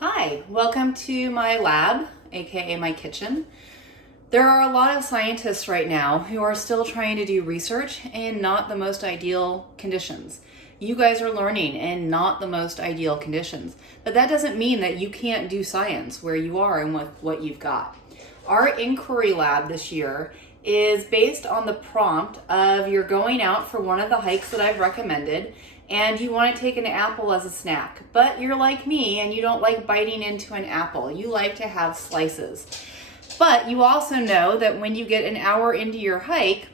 Hi, welcome to my lab, aka my kitchen. There are a lot of scientists right now who are still trying to do research in not the most ideal conditions. You guys are learning in not the most ideal conditions, but that doesn't mean that you can't do science where you are and with what you've got. Our inquiry lab this year is based on the prompt of you're going out for one of the hikes that I've recommended and you want to take an apple as a snack, but you're like me and you don't like biting into an apple. You like to have slices. But you also know that when you get an hour into your hike,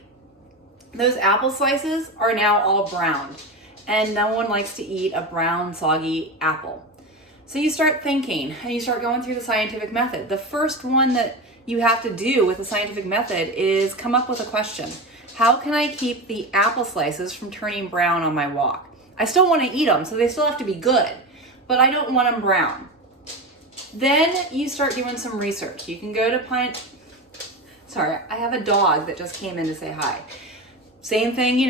those apple slices are now all brown, and no one likes to eat a brown, soggy apple. So you start thinking and you start going through the scientific method. The first one that you have to do with the scientific method is come up with a question. How can I keep the apple slices from turning brown on my walk? I still want to eat them, so they still have to be good, but I don't want them brown. Then you start doing some research. You can go to Sorry, I have a dog that just came in to say hi. Same thing,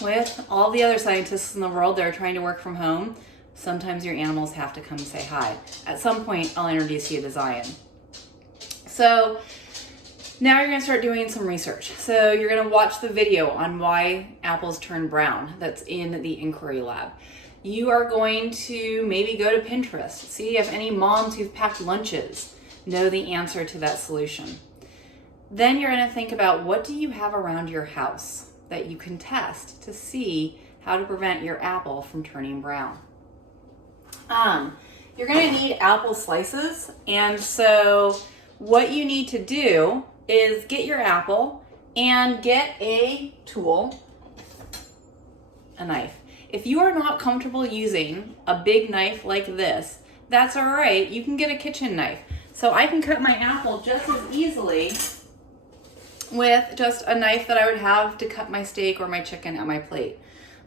with all the other scientists in the world that are trying to work from home. Sometimes your animals have to come say hi. At some point, I'll introduce you to Zion. So now you're going to start doing some research. So you're going to watch the video on why apples turn brown that's in the inquiry lab. You are going to maybe go to Pinterest, see if any moms who've packed lunches know the answer to that solution. Then you're going to think about what do you have around your house that you can test to see how to prevent your apple from turning brown. You're going to need apple slices, and so what you need to do is get your apple and get a tool, a knife. If you are not comfortable using a big knife like this, that's all right. You can get a kitchen knife. So I can cut my apple just as easily with just a knife that I would have to cut my steak or my chicken at my plate.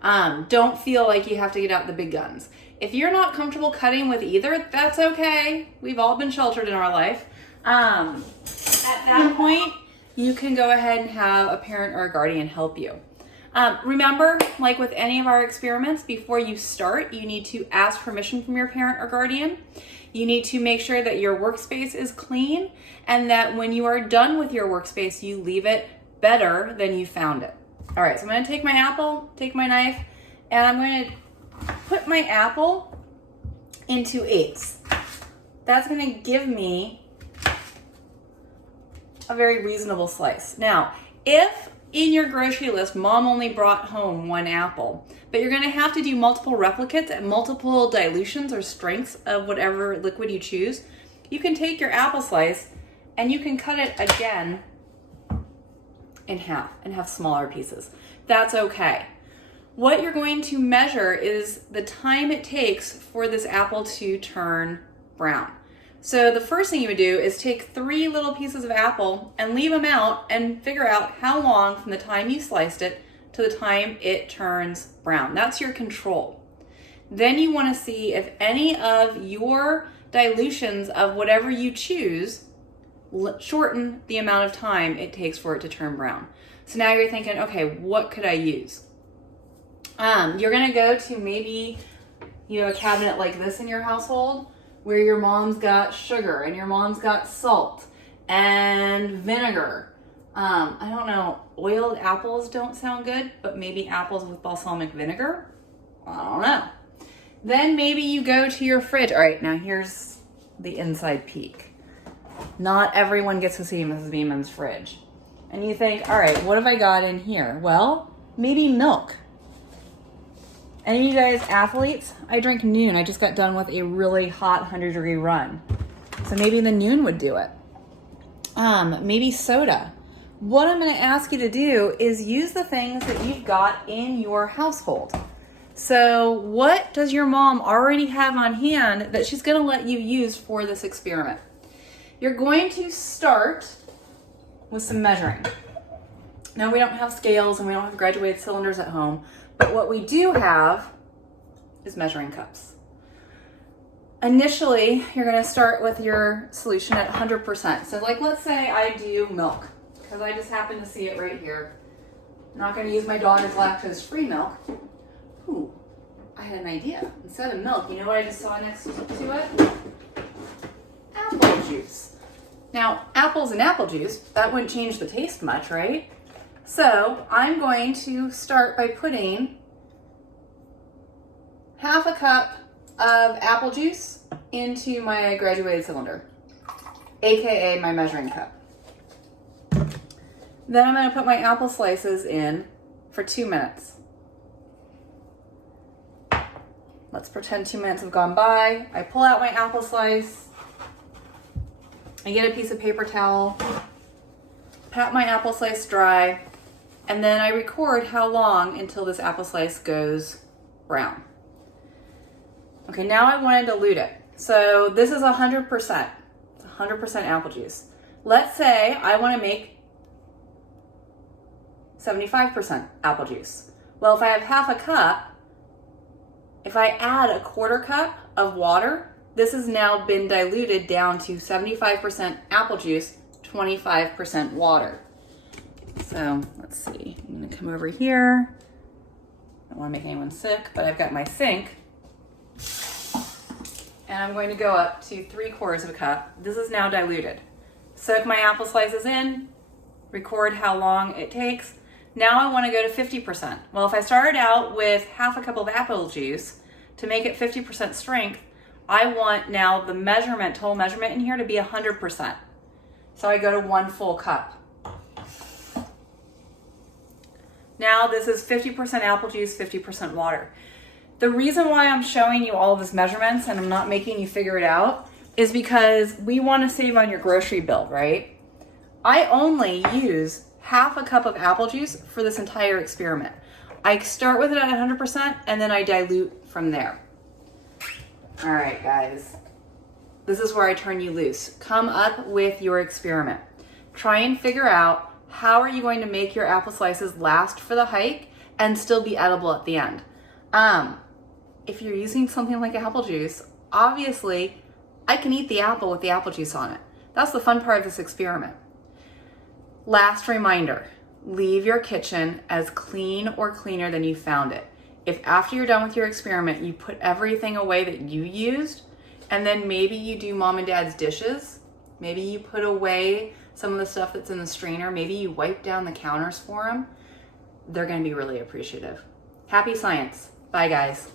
Don't feel like you have to get out the big guns. If you're not comfortable cutting with either, that's okay. We've all been sheltered in our life. At that point, you can go ahead and have a parent or a guardian help you. Remember, like with any of our experiments, before you start, you need to ask permission from your parent or guardian. You need to make sure that your workspace is clean and that when you are done with your workspace, you leave it better than you found it. All right, so I'm going to take my apple, take my knife, and I'm going to put my apple into eighths. That's going to give me a very reasonable slice. Now, if in your grocery list, mom only brought home one apple, but you're going to have to do multiple replicates at multiple dilutions or strengths of whatever liquid you choose, you can take your apple slice and you can cut it again in half and have smaller pieces. That's okay. What you're going to measure is the time it takes for this apple to turn brown. So the first thing you would do is take 3 little pieces of apple and leave them out and figure out how long from the time you sliced it to the time it turns brown. That's your control. Then you want to see if any of your dilutions of whatever you choose shorten the amount of time it takes for it to turn brown. So now you're thinking, okay, what could I use? You're going to go to maybe you have a cabinet like this in your household where your mom's got sugar and your mom's got salt and vinegar. I don't know, oiled apples don't sound good, but maybe apples with balsamic vinegar? I don't know. Then maybe you go to your fridge. All right, now here's the inside peek. Not everyone gets to see Mrs. Beeman's fridge. And you think, all right, what have I got in here? Well, maybe milk. Any of you guys athletes? I drink Nuun. I just got done with a really hot 100-degree run. So maybe the Nuun would do it. Maybe soda. What I'm going to ask you to do is use the things that you've got in your household. So what does your mom already have on hand that she's going to let you use for this experiment? You're going to start with some measuring. Now, we don't have scales and we don't have graduated cylinders at home, but what we do have is measuring cups. Initially, you're going to start with your solution at 100%. So like, let's say I do milk, because I just happen to see it right here. I'm not going to use my daughter's lactose-free milk. Ooh, I had an idea. Instead of milk, you know what I just saw next to it? juice. Now, apples and apple juice, that wouldn't change the taste much, right? So I'm going to start by putting half a cup of apple juice into my graduated cylinder, AKA my measuring cup. Then I'm going to put my apple slices in for 2 minutes. Let's pretend 2 minutes have gone by. I pull out my apple slice. I get a piece of paper towel, pat my apple slice dry, and then I record how long until this apple slice goes brown. Okay, now I want to dilute it. So this is 100%. It's 100% apple juice. Let's say I want to make 75% apple juice. Well, if I have half a cup, if I add a quarter cup of water, this has now been diluted down to 75% apple juice, 25% water. So let's see, I'm gonna come over here. I don't wanna make anyone sick, but I've got my sink. And I'm going to go up to 3/4 of a cup. This is now diluted. Soak my apple slices in, record how long it takes. Now I wanna go to 50%. Well, if I started out with half a cup of apple juice, to make it 50% strength, I want now the measurement, total measurement in here to be 100%. So I go to 1 full cup. Now this is 50% apple juice, 50% water. The reason why I'm showing you all of these measurements and I'm not making you figure it out is because we want to save on your grocery bill, right? I only use half a cup of apple juice for this entire experiment. I start with it at 100% and then I dilute from there. All right, guys, this is where I turn you loose. Come up with your experiment. Try and figure out how are you going to make your apple slices last for the hike and still be edible at the end. If you're using something like apple juice, obviously I can eat the apple with the apple juice on it. That's the fun part of this experiment. Last reminder, leave your kitchen as clean or cleaner than you found it. If after you're done with your experiment, you put everything away that you used, and then maybe you do mom and dad's dishes, maybe you put away some of the stuff that's in the strainer, maybe you wipe down the counters for them, they're gonna be really appreciative. Happy science. Bye, guys.